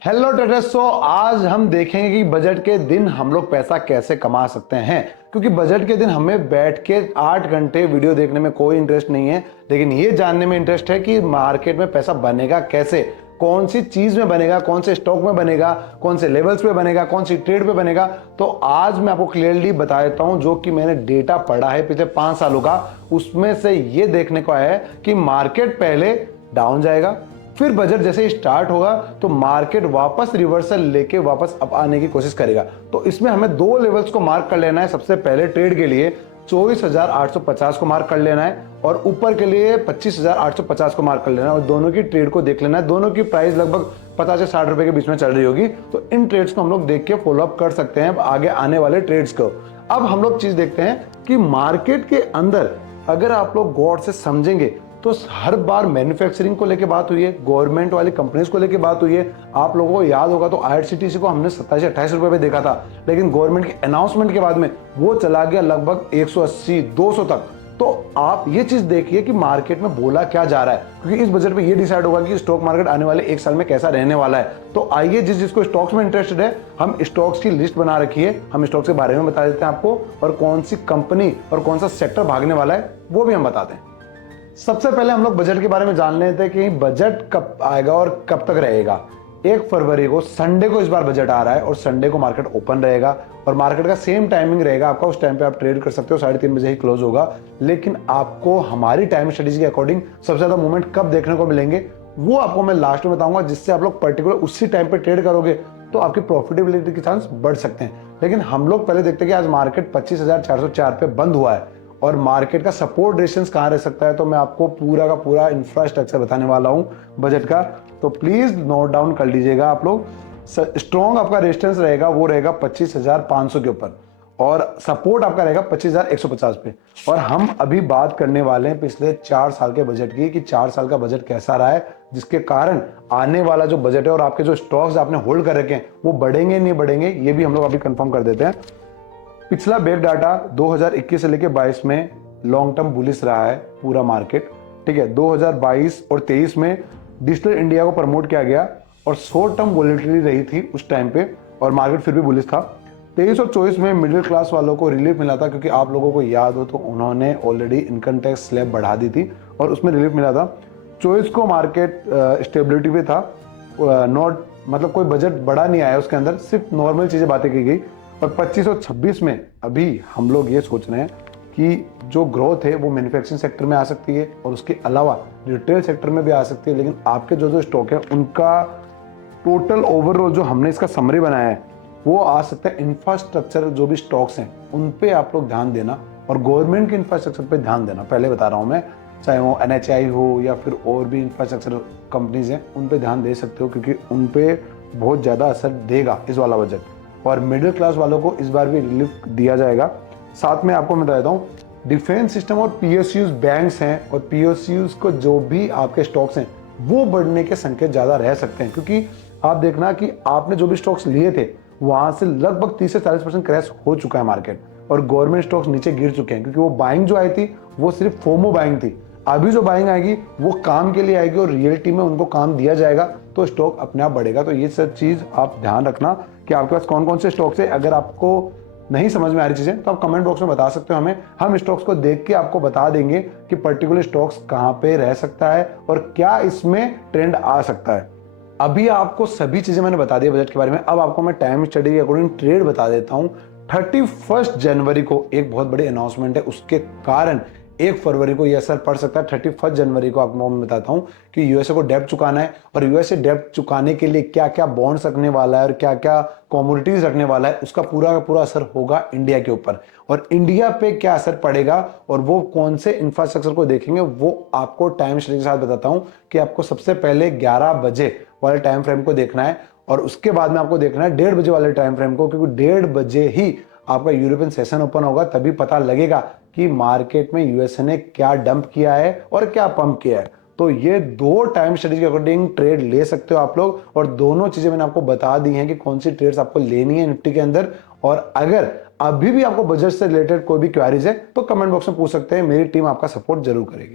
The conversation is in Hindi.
Hello traders. आज हम देखेंगे कि बजट के दिन हम लोग पैसा कैसे कमा सकते हैं। क्योंकि बजट के दिन हमें बैठ के 8 घंटे वीडियो देखने में कोई इंटरेस्ट नहीं है, लेकिन ये जानने में इंटरेस्ट है कि मार्केट में पैसा बनेगा कैसे, कौन सी चीज में बनेगा, कौन से स्टॉक में बनेगा, कौन से लेवल्स पे बनेगा, कौन सी ट्रेड पे बनेगा। तो आज मैं आपको क्लियरली बता देता हूं, जो कि मैंने डेटा पढ़ा है पिछले 5 सालों का, उसमें से ये देखने को आया है कि मार्केट पहले डाउन जाएगा, फिर बजट जैसे ही स्टार्ट होगा तो मार्केट वापस रिवर्सल लेके वापस अप आने की कोशिश करेगा। तो इसमें हमें दो लेवल्स को मार्क कर लेना है। सबसे पहले ट्रेड के लिए 24,850 को मार्क कर लेना है और ऊपर के लिए 25,850 को मार्क कर लेना है और दोनों की ट्रेड को देख लेना है। दोनों की प्राइस लगभग 50 से 60 रुपए के बीच में चल रही होगी, तो इन ट्रेड्स को हम लोग देख के फॉलोअप कर सकते हैं आगे आने वाले ट्रेड्स को। अब हम लोग चीज देखते हैं कि मार्केट के अंदर अगर आप लोग गौर से समझेंगे तो हर बार मैन्युफैक्चरिंग को लेके बात हुई है, गवर्नमेंट वाली कंपनीज को लेके बात हुई है। आप लोगों को याद होगा तो आईआरसीटीसी को हमने 27 से 28 रुपए पे देखा था, लेकिन गवर्नमेंट के अनाउंसमेंट के बाद में वो चला गया लगभग 180 200 तक। तो आप ये चीज देखिए कि मार्केट में बोला क्या जा रहा है, क्योंकि इस बजट में ये डिसाइड होगा कि स्टॉक मार्केट आने वाले 1 साल में कैसा रहने वाला है। तो आइए, जिसको स्टॉक्स में इंटरेस्टेड है, हम स्टॉक्स की लिस्ट बना रखी है, हम स्टॉक्स के बारे में बता देते हैं आपको, और कौन सी कंपनी और कौन सा सेक्टर भागने वाला है वो भी हम बताते हैं। सबसे पहले हम लोग बजट के बारे में जान लेते हैं कि बजट कब आएगा और कब तक रहेगा। 1 फरवरी को संडे को इस बार बजट आ रहा है और संडे को मार्केट ओपन रहेगा और मार्केट का सेम टाइमिंग रहेगा आपका। उस टाइम पे आप ट्रेड कर सकते हो, 3:30 बजे ही क्लोज होगा। लेकिन आपको हमारी टाइम स्ट्रेटेजी के अकॉर्डिंग सबसे ज्यादा मूवमेंट कब देखने को मिलेंगे वो आपको मैं लास्ट में बताऊंगा, जिससे आप लोग पर्टिकुलर उसी टाइम पे ट्रेड करोगे तो आपकी प्रॉफिटेबिलिटी के चांस बढ़ सकते हैं। लेकिन हम लोग पहले देखते हैं कि आज मार्केट 25,404 पे बंद हुआ है और मार्केट का सपोर्ट रेजिस्टेंस कहां रह सकता है, तो मैं आपको पूरा का पूरा इंफ्रास्ट्रक्चर बताने वाला हूं बजट का। तो प्लीज नोट डाउन कर लीजिएगा आप लोग। स्ट्रॉन्ग आपका रेजिस्टेंस रहेगा, वो रहेगा 25,500 के ऊपर और सपोर्ट आपका रहेगा 25,150 पे। और हम अभी बात करने वाले हैं पिछले 4 साल के बजट की, कि 4 साल का बजट कैसा रहा है, जिसके कारण आने वाला जो बजट है और आपके जो स्टॉक्स आपने होल्ड कर रखे हैं वो बढ़ेंगे नहीं बढ़ेंगे, ये भी हम लोग अभी कंफर्म कर देते हैं। पिछला बेक डाटा 2021 से लेके 22 में लॉन्ग टर्म बुलिश रहा है पूरा मार्केट, ठीक है। 2022 और 23 में डिजिटल इंडिया को प्रमोट किया गया और शॉर्ट टर्म वॉलेटिलिटी रही थी उस टाइम पे और मार्केट फिर भी बुलिश था। 23 और 24 में मिडिल क्लास वालों को रिलीफ मिला था, क्योंकि आप लोगों को याद हो तो उन्होंने ऑलरेडी इनकम टैक्स स्लैब बढ़ा दी थी और उसमें रिलीफ मिला था। 24 को मार्केट स्टेबिलिटी पे था, नॉट मतलब कोई बजट बड़ा नहीं आया उसके अंदर, सिर्फ नॉर्मल चीजें बातें की गई। और 25 और 26 में अभी हम लोग ये सोच रहे हैं कि जो ग्रोथ है वो मैन्युफैक्चरिंग सेक्टर में आ सकती है और उसके अलावा रिटेल सेक्टर में भी आ सकती है। लेकिन आपके जो जो स्टॉक है उनका टोटल ओवरऑल जो हमने इसका समरी बनाया है वो आ सकता है इंफ्रास्ट्रक्चर, जो भी स्टॉक्स हैं उन पे आप लोग ध्यान देना और गवर्नमेंट के इंफ्रास्ट्रक्चर पे ध्यान देना। पहले बता रहा हूँ मैं, चाहे वो NHAI हो या फिर और भी इंफ्रास्ट्रक्चर कंपनीज हैं, उन पे ध्यान दे सकते हो, क्योंकि उन पे बहुत ज़्यादा असर देगा इस वाला बजट। और मिडिल क्लास वालों को इस बार भी रिलीफ दिया जाएगा। साथ में आपको मैं बता देता हूँ, डिफेंस सिस्टम और PSUs बैंक्स हैं और PSUs को जो भी आपके स्टॉक्स हैं वो बढ़ने के संकेत ज़्यादा रह सकते हैं, क्योंकि आप देखना कि आपने जो भी स्टॉक्स लिए थे वहां से लगभग 30 से 40% क्रैश हो चुका है मार्केट और गवर्नमेंट स्टॉक्स नीचे गिर चुके हैं, क्योंकि वो बाइंग जो आई थी वो सिर्फ फोमो बाइंग थी। अभी जो बाइंग आएगी वो काम के लिए आएगी और रियलिटी में उनको काम दिया जाएगा तो स्टॉक अपने आप बढ़ेगा। तो ये सब चीज आप ध्यान रखना कि आपके पास कौन कौन से स्टॉक्स है। अगर आपको नहीं समझ में आ रही चीजें तो आप कमेंट बॉक्स में बता सकते हो हमें, हम स्टॉक्स को देख के आपको बता देंगे कि पर्टिकुलर स्टॉक्स कहां पे रह सकता है और क्या इसमें ट्रेंड आ सकता है। अभी आपको सभी चीजें मैंने बता दी बजट के बारे में। अब आपको मैं टाइम स्टडी के अकॉर्डिंग ट्रेड बता देता हूं। 31 जनवरी को एक बहुत बड़ी अनाउंसमेंट है, उसके कारण 1 फरवरी को यह असर पड़ सकता है। 31 जनवरी को आपको मैं बताता हूं कि यूएसए को डेब्ट चुकाना है और यूएसए डेब्ट चुकाने के लिए क्या क्या बॉन्ड्स रखने वाला है और क्या क्या कमोडिटीज रखने वाला है, उसका पूरा का पूरा असर होगा इंडिया के ऊपर। और इंडिया पे क्या असर पड़ेगा और वो कौन से इंफ्रास्ट्रक्चर को देखेंगे वो आपको टाइम स्टडी के साथ बताता हूं। कि आपको सबसे पहले 11 बजे वाले टाइम फ्रेम को देखना है और उसके बाद में आपको देखना है 1:30 बजे वाले टाइम फ्रेम को, क्योंकि 1:30 बजे ही आपका यूरोपियन सेशन ओपन होगा, तभी पता लगेगा कि मार्केट में यूएसए ने क्या डंप किया है और क्या पंप किया है। तो ये दो टाइम स्टडीज के अकॉर्डिंग ट्रेड ले सकते हो आप लोग और दोनों चीजें मैंने आपको बता दी हैं कि कौन सी ट्रेड्स आपको लेनी है निफ्टी के अंदर। और अगर अभी भी आपको बजट से रिलेटेड कोई भी क्वेरीज है तो कमेंट बॉक्स में पूछ सकते हैं, मेरी टीम आपका सपोर्ट जरूर करेगी।